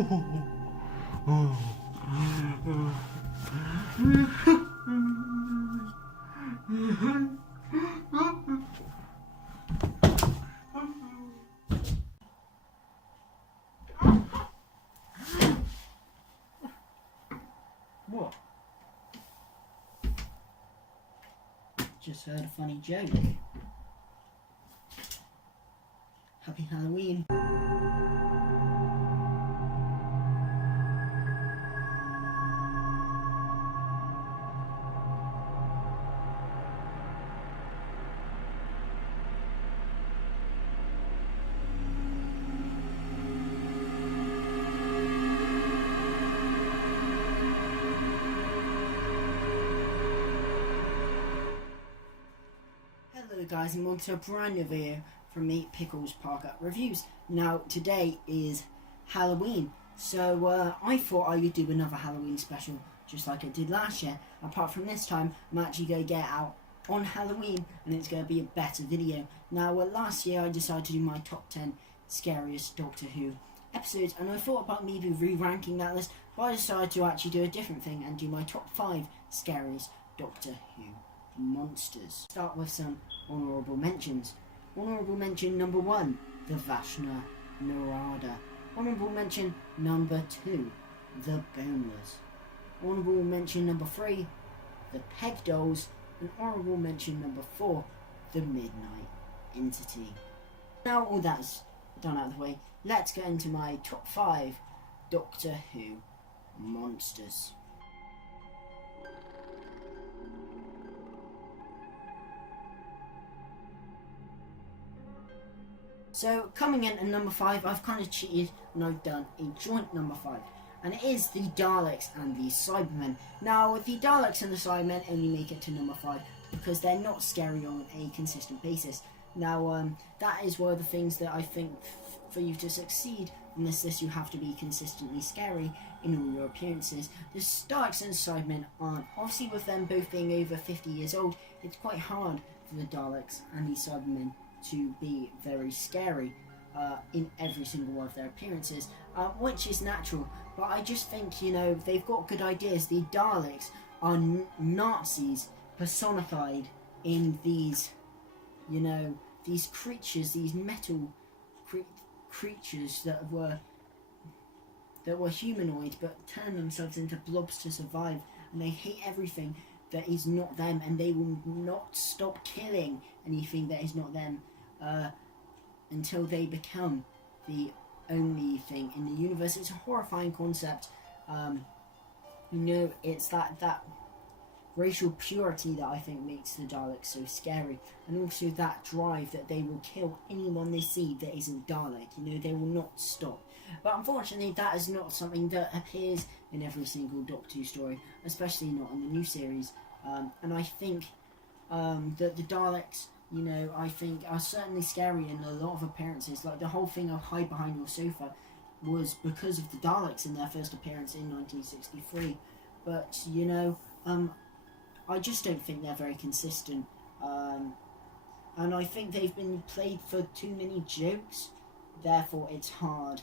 What? Just heard a funny joke. Happy Halloween. Hello guys, and welcome to a brand new video from me, Pickles Parker Reviews. Now today is Halloween, so I thought I would do another Halloween special just like I did last year. Apart from this time, I'm actually going to get out on Halloween and it's going to be a better video. Now last year I decided to do my top 10 scariest Doctor Who episodes, and I thought about maybe re-ranking that list, but I decided to actually do a different thing and do my top 5 scariest Doctor Who monsters. Start with some honourable mentions. Honourable mention number 1, the Vashna Narada. Honourable mention number 2, the Boneless. Honourable mention number 3, the Peg Dolls. And honourable mention number 4, the Midnight Entity. Now all that's done out of the way, let's get into my top 5 Doctor Who monsters. So coming in at number 5, I've kind of cheated and I've done a joint number 5, and it is the Daleks and the Cybermen. Now the Daleks and the Cybermen only make it to number 5 because they're not scary on a consistent basis. Now that is one of the things that I think for you to succeed on this list, you have to be consistently scary in all your appearances. The Daleks and Cybermen aren't. Obviously with them both being over 50 years old, it's quite hard for the Daleks and the Cybermen to be very scary in every single one of their appearances, which is natural, but I just think, you know, they've got good ideas. The Daleks are Nazis personified in these, you know, these creatures, these metal creatures that were humanoid but turned themselves into blobs to survive, and they hate everything that is not them, and they will not stop killing anything that is not them until they become the only thing in the universe. It's a horrifying concept. You know, it's that racial purity that I think makes the Daleks so scary, and also that drive that they will kill anyone they see that isn't Dalek. You know, they will not stop. But unfortunately, that is not something that appears in every single Doctor Who story, especially not in the new series. And I think that the Daleks, you know, I think are certainly scary in a lot of appearances. Like the whole thing of hide behind your sofa was because of the Daleks in their first appearance in 1963. But, you know, I just don't think they're very consistent. And I think they've been played for too many jokes. Therefore, it's hard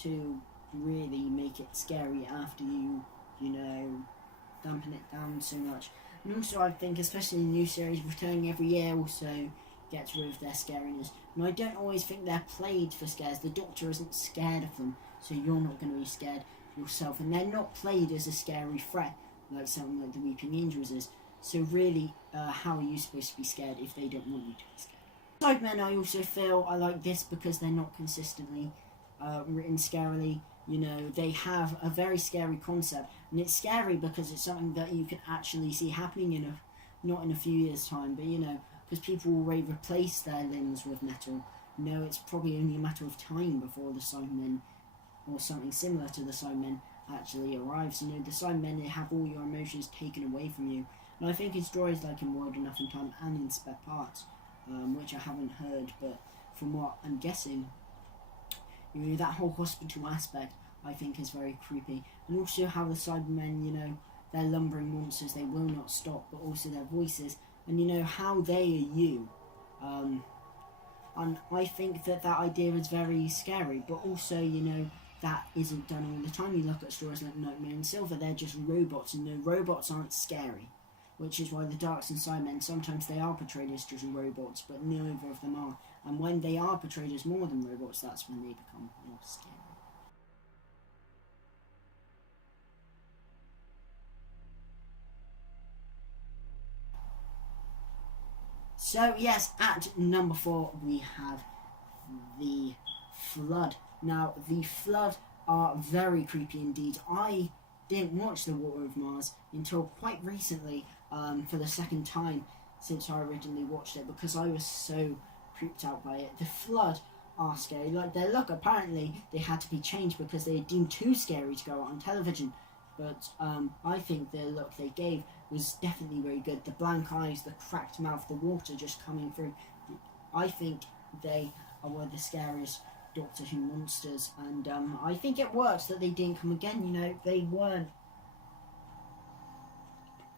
to really make it scary after you know, dampen it down so much. And also I think, especially in the new series, returning every year also gets rid of their scariness. And I don't always think they're played for scares. The Doctor isn't scared of them, so you're not going to be scared yourself. And they're not played as a scary threat, like something like the Weeping Angels is. So really, how are you supposed to be scared if they don't want you to be scared? Cybermen, I also feel I like this because they're not consistently written scarily. You know, they have a very scary concept, and it's scary because it's something that you can actually see happening not in a few years' time, but, you know, because people will replace their limbs with metal. You know, it's probably only a matter of time before the Cybermen, or something similar to the Cybermen, actually arrives. You know, the Cybermen, they have all your emotions taken away from you. And I think in stories like in World Enough in Time and in Spare Parts, which I haven't heard, but from what I'm guessing, you know, that whole hospital aspect I think is very creepy. And also how the Cybermen, you know, they're lumbering monsters, they will not stop, but also their voices, and you know, how they are you. And I think that idea is very scary, but also, you know, that isn't done all the time. You look at stories like Nightmare in Silver, they're just robots, and the robots aren't scary, which is why the Darks and Sidemen, sometimes they are portrayed as just robots, but neither of them are. And when they are portrayed as more than robots, that's when they become more scary. So yes, at number 4 we have the Flood. Now, the Flood are very creepy indeed. I didn't watch The Water of Mars until quite recently, for the second time since I originally watched it, because I was so creeped out by it. The Flood are scary. Like, their look, apparently they had to be changed because they were deemed too scary to go out on television. But I think the look they gave was definitely very good. The blank eyes, the cracked mouth, the water just coming through. I think they are one of the scariest Doctor Who monsters, and I think it works that they didn't come again. You know, they weren't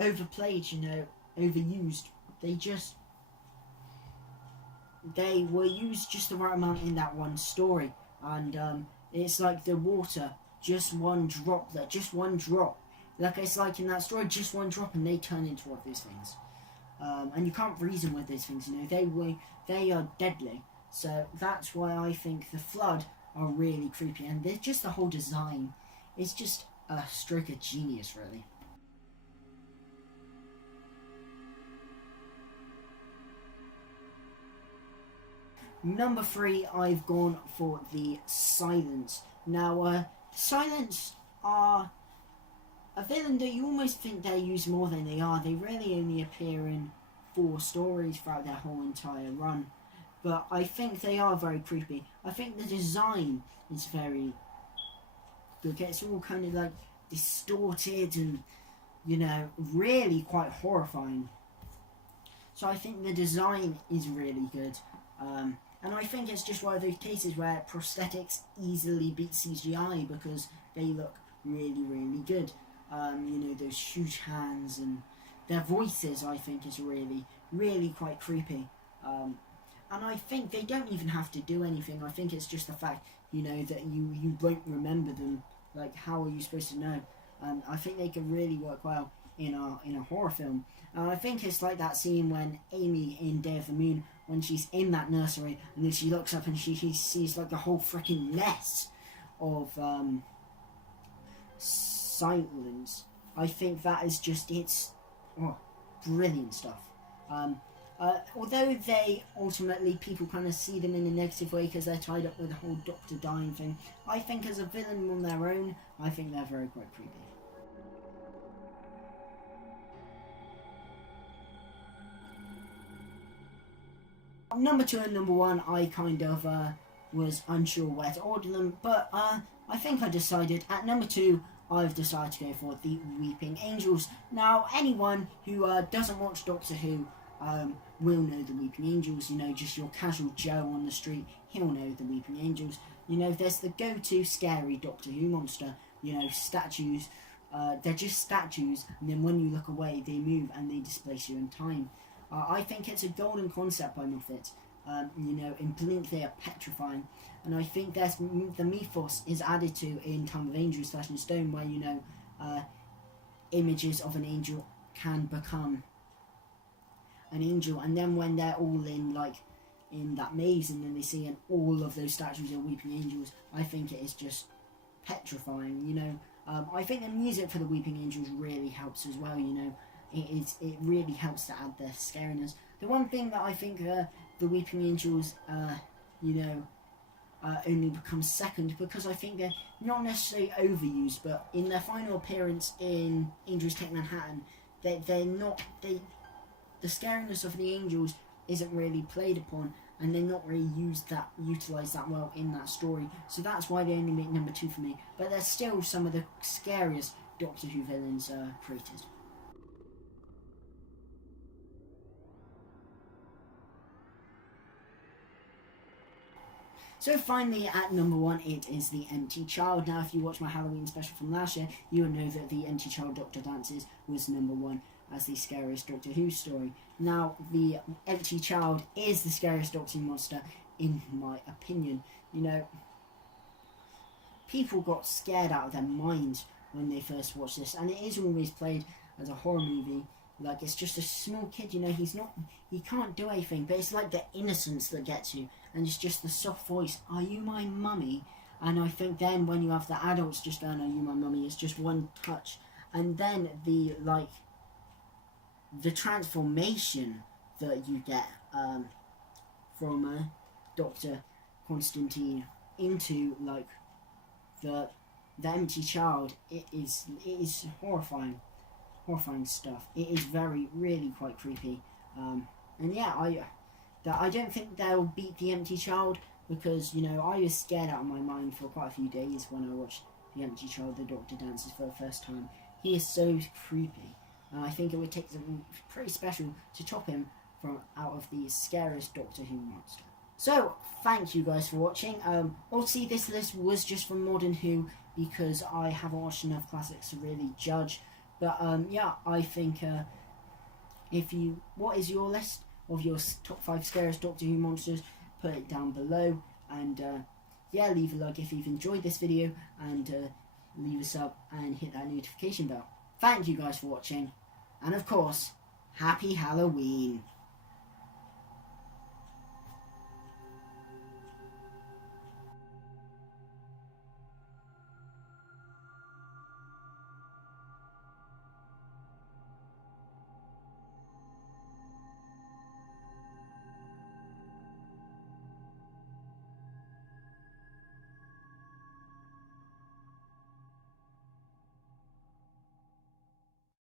overplayed, you know, overused. They were used just the right amount in that one story, and it's like the water, just one droplet, just one drop. Like, it's like in that story, just one drop, and they turn into one of those things. And you can't reason with those things, you know, they are deadly. So that's why I think the Flood are really creepy, and they're just the whole design. It's just a stroke of genius, really. Number 3, I've gone for the Silence. Now, Silence are a villain that you almost think they're used more than they are. They really only appear in 4 stories throughout their whole entire run. But I think they are very creepy. I think the design is very good. It's all kind of like distorted and, you know, really quite horrifying. So I think the design is really good. And I think it's just one of those cases where prosthetics easily beat CGI because they look really, really good. You know, those huge hands and their voices, I think, is really, really quite creepy. And I think they don't even have to do anything. I think it's just the fact, you know, that you won't remember them. Like, how are you supposed to know? I think they could really work well in a horror film. And I think it's like that scene when Amy in Day of the Moon, when she's in that nursery, and then she looks up and she sees like a whole freaking mess of silence. I think that is just, it's brilliant stuff. Although they ultimately, people kind of see them in a negative way because they're tied up with the whole Doctor dying thing, I think as a villain on their own, I think they're very quite creepy. Number 2 and number 1, I kind of was unsure where to order them, but I think I decided at number 2, I've decided to go for the Weeping Angels. Now, anyone who doesn't watch Doctor Who will know the Weeping Angels. You know, just your casual Joe on the street, he'll know the Weeping Angels. You know, there's the go-to scary Doctor Who monster. You know, statues. They're just statues, and then when you look away, they move and they displace you in time. I think it's a golden concept by Moffat. You know, in Blink they are petrifying, and I think there's the mythos is added to in Time of Angels, Flesh and Stone, where, you know, images of an angel can become an angel, and then when they're all in that maze, and then they see and all of those statues are weeping angels, I think it is just petrifying. You know, I think the music for the Weeping Angels really helps as well. You know, it really helps to add the scariness. The one thing that I think the Weeping Angels, you know, only becomes second, because I think they're not necessarily overused, but in their final appearance in Angels Take Manhattan, the scariness of the angels isn't really played upon, and they're not really utilised that well in that story. So that's why they only make number 2 for me. But they're still some of the scariest Doctor Who villains created. So finally, at number 1, it is The Empty Child. Now, if you watch my Halloween special from last year, you will know that The Empty Child Doctor Dances was number 1 as the scariest Doctor Who story. Now, The Empty Child is the scariest Doctor Who monster, in my opinion. You know, people got scared out of their minds when they first watched this, and it is always played as a horror movie. Like, it's just a small kid, you know, he can't do anything, but it's like the innocence that gets you, and it's just the soft voice, "Are you my mummy?" And I think then when you have the adults just going, "Are you my mummy?" it's just one touch, and then the transformation that you get from Dr. Constantine into like the empty child, it is horrifying stuff. It is really quite creepy, and yeah, I don't think they'll beat the empty child, because, you know, I was scared out of my mind for quite a few days when I watched the empty child, the Doctor dances for the first time. He is so creepy. I think it would take something pretty special to top him out of the scariest Doctor Who monster. So, thank you guys for watching. Obviously this list was just from Modern Who, because I haven't watched enough classics to really judge. But yeah, I think what is your list of your top 5 scariest Doctor Who monsters? Put it down below, and yeah, leave a like if you've enjoyed this video, and leave a sub and hit that notification bell. Thank you guys for watching, and of course, happy Halloween.